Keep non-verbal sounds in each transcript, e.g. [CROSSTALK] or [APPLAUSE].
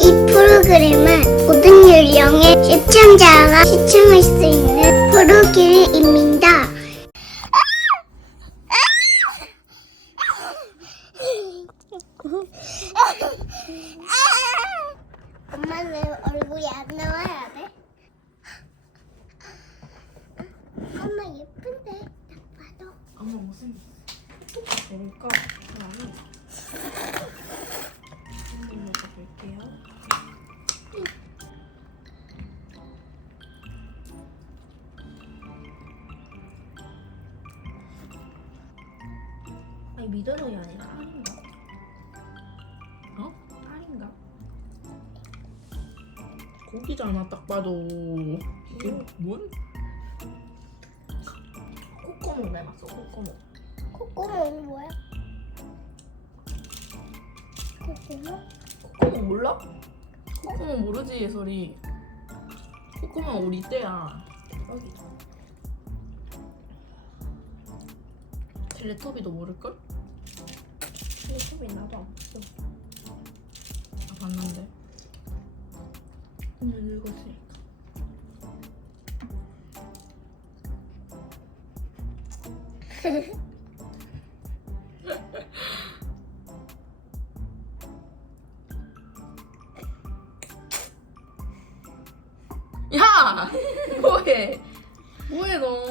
이 프로그램은 모든 연령의 시청자가 시청할 수 있는 프로그램입니다. 미더덕이 아니라 알인가? 어? 알인가? 고기잖아 딱 봐도 이게 뭔? 코코몽 닮았어 코코몽 코코몽 뭐야? 코코몽? 코코몽 몰라? 코코몽 모르지 예솔이 코코몽 우리 때야 여기 텔레토비도 모를걸? 텔레토비 나도 안 봤어 아 봤는데 오늘 늙었으니까 야! 뭐해? 뭐해 너?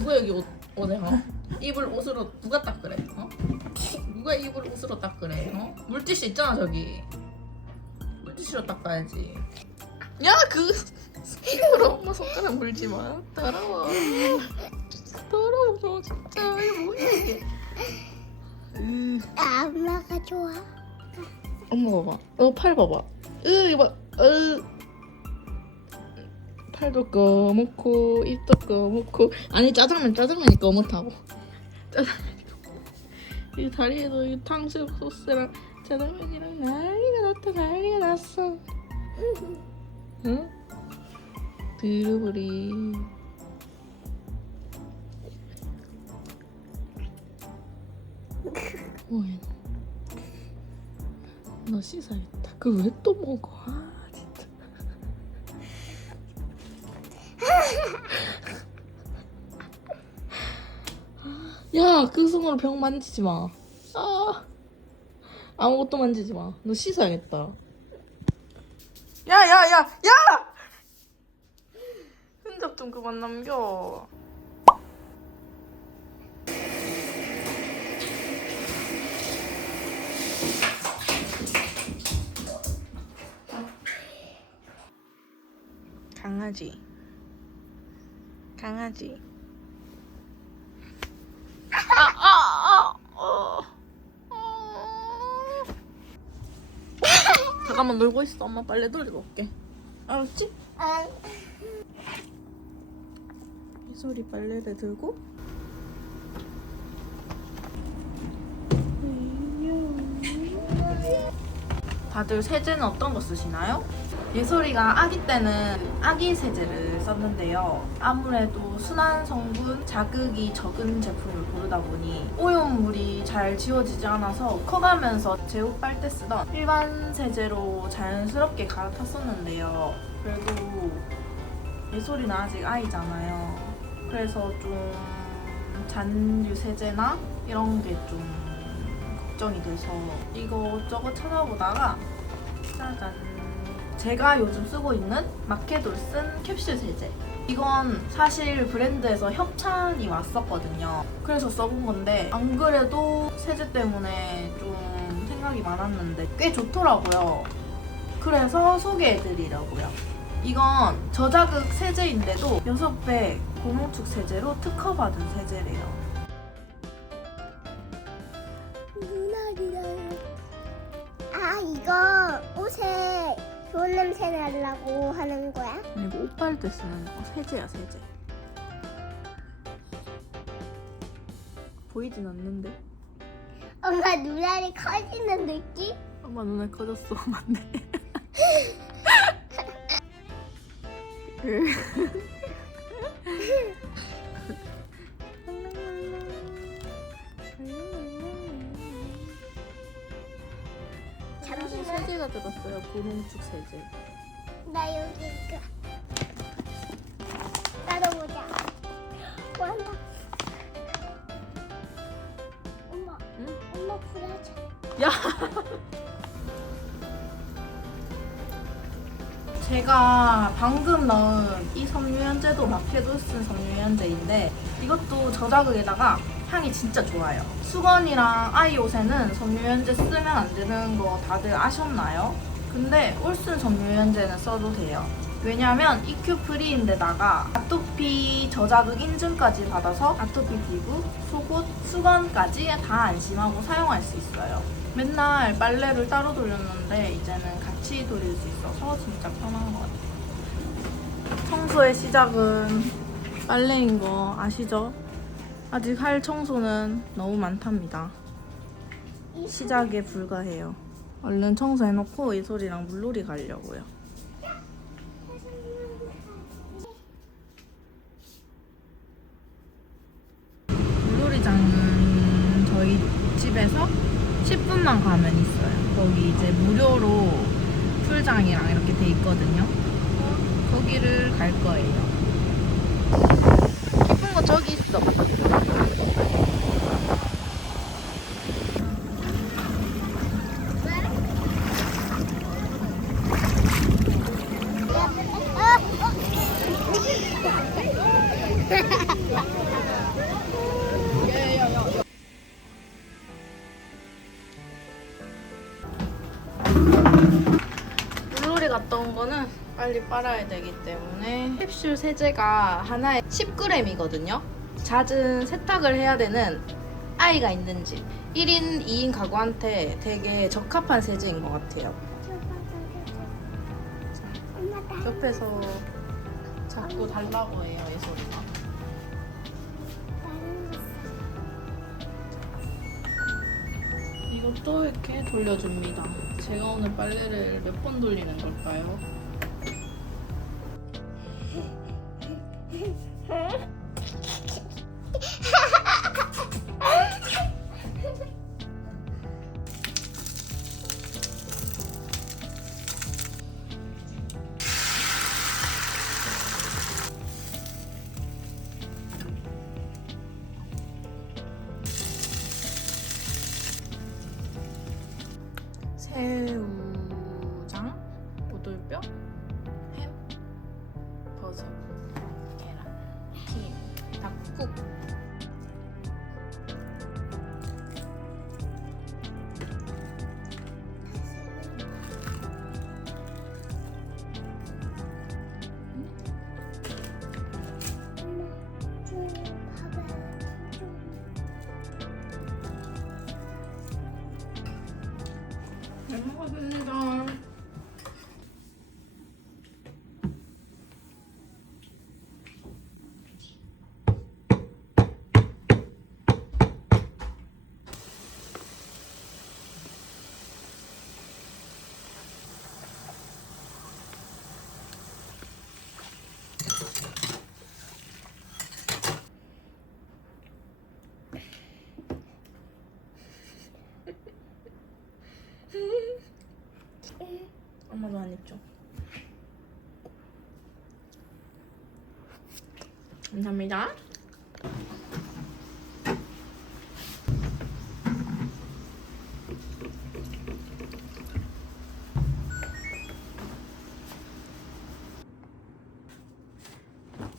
누가 여기 옷 오네 어? 입을 옷으로 누가 닦으래? 어? 누가 입을 옷으로 닦으래? 어? 물티슈 있잖아 저기 물티슈로 닦아야지 야그 손으로 엄마 손가락 물지 마 더러워 더러워 너 진짜 이거 뭐야 이게 으. 나 엄마가 좋아. 엄마 봐봐. 어, 팔 봐봐. 으, 이거 봐. 으. 팔도 검고 입도 검고 아니 짜장면 짜장면이 검다고 짜장면이 이 다리에도 이 탕수육 소스랑 짜장면이랑 난리가 났다 난리가 났어 응? 드르브리 뭐해 너? 너 씻어야겠다. 그 왜 또 먹어? 야, 그 손으로 병 만지지 마. 아, 아무것도 만지지 마. 너 씻어야겠다. 야, 야, 야, 야! 흔적 좀 그만 남겨. 강아지. 강아지. 아, 아, 아, 어. 어. 잠깐만 놀고 있어. 엄마 빨래 돌리고 올게. 알았지? 아, 이 소리 빨래를 들고. 다들 세제는 어떤 거 쓰시나요? 예솔이가 아기 때는 아기 세제를 썼는데요. 아무래도 순한 성분, 자극이 적은 제품을 고르다 보니 오염물이 잘 지워지지 않아서 커가면서 제옷 빨때 쓰던 일반 세제로 자연스럽게 갈아탔었는데요. 그래도 예솔이는 아직 아이잖아요. 그래서 좀 잔류 세제나 이런 게 좀 걱정이 돼서 이것저것 찾아보다가 짜잔 제가 요즘 쓰고 있는 마케돌슨 캡슐 세제 이건 사실 브랜드에서 협찬이 왔었거든요. 그래서 써본 건데 안 그래도 세제 때문에 좀 생각이 많았는데 꽤 좋더라고요. 그래서 소개해드리려고요. 이건 저자극 세제인데도 6배 고농축 세제로 특허받은 세제래요. 눈알이라요. 아, 이거 옷에 좋은 냄새 나려고 하는 거야? 옷빨때 쓰는 거. 세제야 세제. 보이진 않는데? 엄마 눈알이 커지는 느낌? 엄마 눈에 커졌어. [LAUGHS] 맞네. 잠 [LAUGHS] [LAUGHS] 들었어요. 고농축 세제. 나 여기 있어. 따라보자. 완다. 엄마, 응? 엄마 불하자. 야. [LAUGHS] 제가 방금 넣은 이 섬유유연제도 마피에도 쓴 섬유유연제인데 이것도 저자극에다가 향이 진짜 좋아요. 수건이랑 아이 옷에는 섬유유연제 쓰면 안 되는 거 다들 아셨나요? 근데 올슨 섬유유연제는 써도 돼요. 왜냐면 EQ 프리인데다가 아토피 저자극 인증까지 받아서 아토피 피부, 속옷, 수건까지 다 안심하고 사용할 수 있어요. 맨날 빨래를 따로 돌렸는데 이제는 같이 돌릴 수 있어서 진짜 편한 것 같아요. 청소의 시작은 빨래인 거 아시죠? 아직 할 청소는 너무 많답니다. 시작에 불과해요. 얼른 청소해놓고 이 소리랑 물놀이 가려고요. 물놀이장은 저희 집에서 10분만 가면 있어요. 거기 이제 무료로 풀장이랑 이렇게 돼 있거든요. 거기를 갈 거예요. 기쁜 거 저기 있어. 빨아야 되기 때문에 캡슐 세제가 하나에 10g이거든요. 잦은 세탁을 해야 되는 아이가 있는 집 1인, 2인 가구한테 되게 적합한 세제인 것 같아요. 옆에서 자꾸 달라고 해요, 이 소리가. 이것도 이렇게 돌려줍니다. 제가 오늘 빨래를 몇 번 돌리는 걸까요? 버섯, 계란, 김, 닭국. 잘 먹었습니다. 엄마도 안 했죠. 감사합니다.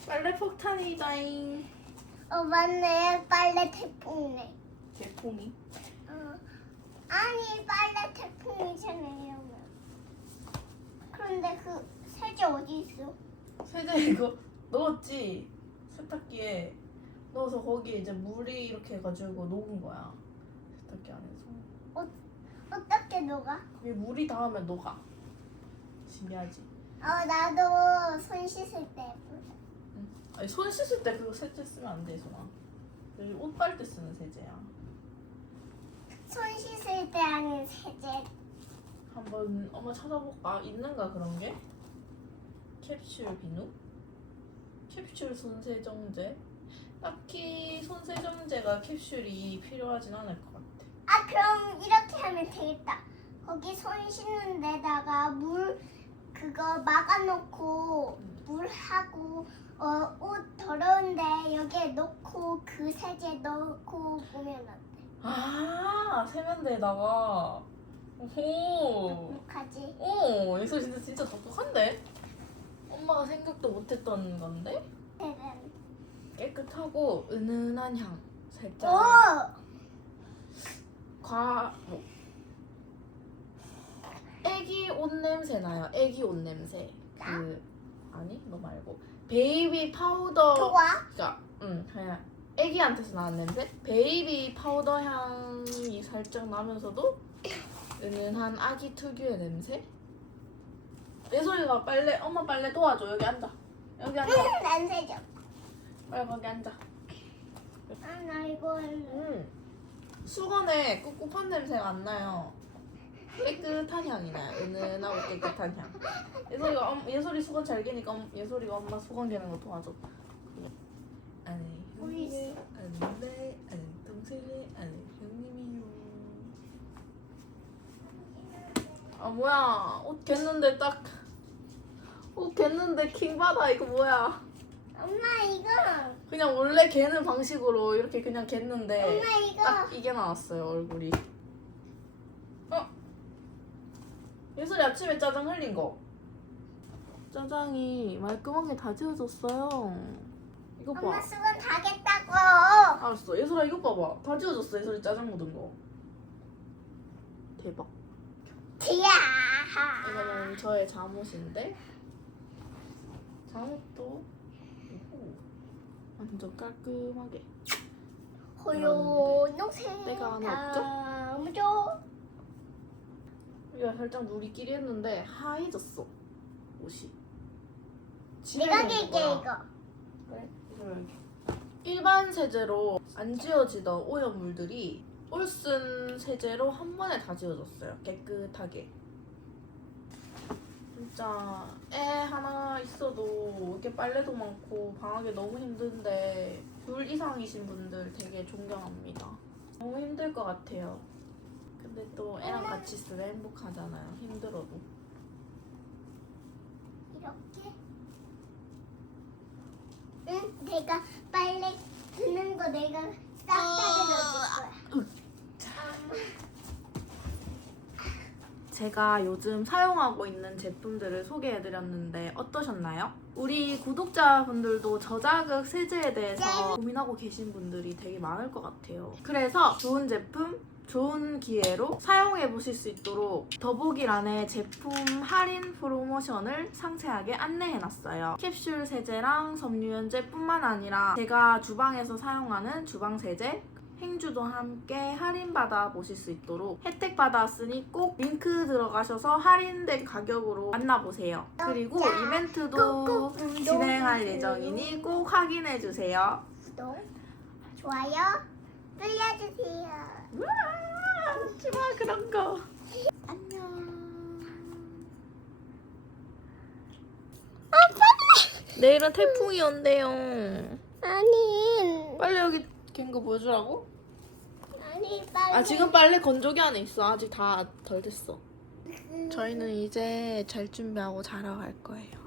빨래 폭탄이다잉. 엄마 내 빨래 태풍네. 개콩이. 어. 아니 빨래 태풍이잖아요. 그런데 그 세제 어디 있어? 세제 이거 넣었지 세탁기에 넣어서 거기에 이제 물이 이렇게 해가지고 녹은 거야 세탁기 안에서 어떻게 녹아? 그게 물이 닿으면 녹아 신기하지 어 나도 손 씻을 때. 아니 손 씻을 때 그거 세제 쓰면 안 돼, 소나. 여기 옷빨 때 쓰는 세제야. 손 씻을 때 하는 세제. 한번 엄마 찾아볼까? 있는가 그런 게? 캡슐 비누? 캡슐 손세정제. 딱히 손세정제가 캡슐이 필요하진 않을 것 같아. 아 그럼 이렇게 하면 되겠다. 거기 손 씻는 데다가 물 그거 막아놓고 물하고 어, 옷 더러운데 여기에 넣고 그 세제 넣고 보면 어때? 아 세면대에다가 오. 독하지? 오, 예솔 진짜 진짜 똑똑한데? 엄마가 생각도 못했던 건데? 짜잔. 깨끗하고 은은한 향 살짝 오! 과 뭐. 애기 옷 냄새 나요. 애기 옷 냄새. 그 아니 너 말고 베이비 파우더. 좋아? 그러니까 응 그냥 애기한테서 나는 냄새. 베이비 파우더 향이 살짝 나면서도 은은한 아기 특유의 냄새. 예솔이가 빨래 엄마 빨래 도와줘 여기 앉아. 여기 앉아. 난 세죠. 빨리 거기 앉아. 아 나 이거 음. 수건에 꿉꿉한 냄새가 안 나요. 깨끗한 향이 나요. 은은하고 깨끗한 향. 예솔이가 엄, 예솔이 수건 잘 개니까 엄, 예솔이가 엄마 수건 개는 거 도와줘. 아니 내, 아니 동생이, 아니 형님이요. 아 뭐야 옷 겠는데 딱. 옷 겠는데 킹받아 이거 뭐야? 엄마 이거 그냥 원래 개는 방식으로 이렇게 그냥 겠는데. 엄마 이거 딱 이게 나왔어요 얼굴이 어? 예솔이 아침에 짜장 흘린 거 짜장이 말끔하게 다 지워졌어요 이거 봐 엄마 수건 다 겠다고. 알았어 예솔아 이거 봐봐 다 지워졌어 예솔이 짜장 묻은 거 대박. 이거는 저의 잠옷인데 잠옷도 오, 완전 깔끔하게 호요노새 때가 하나 없죠? 우리가 살짝 누리끼리 했는데 하얘졌어 옷이 내가 거야. 이거. 그래? 이거 여기. 일반 세제로 안 지워지던 오염물들이 올슨 세제로 한 번에 다 지워졌어요. 깨끗하게. 진짜 애 하나 있어도 이렇게 빨래도 많고 방학에 너무 힘든데 둘 이상이신 분들 되게 존경합니다. 너무 힘들 것 같아요. 근데 또 애랑 같이 있으면 행복하잖아요. 힘들어도. 이렇게. 응, 내가 빨래 드는 거 내가 싹 다 제가 요즘 사용하고 있는 제품들을 소개해드렸는데 어떠셨나요? 우리 구독자분들도 저자극 세제에 대해서 고민하고 계신 분들이 되게 많을 것 같아요. 그래서 좋은 제품, 좋은 기회로 사용해 보실 수 있도록 더보기란에 제품 할인 프로모션을 상세하게 안내해 놨어요. 캡슐 세제랑 섬유유연제뿐만 아니라 제가 주방에서 사용하는 주방 세제, 행주도 함께 할인받아 보실 수 있도록 혜택 받았으니 꼭 링크 들어가셔서 할인된 가격으로 만나보세요. 그리고 이벤트도 진행할 예정이니 꼭 확인해 주세요. 구독, 좋아요 눌러주세요. 우와, 하지마 그런 거. 안녕. 내일은 태풍이 온대요. 아니, 빨리 여기 갠거 보여주라고? 아니 빨리. 아 지금 빨래 건조기 안에 있어. 아직 다 덜 됐어. 저희는 이제 잘 준비하고 자러 갈 거예요.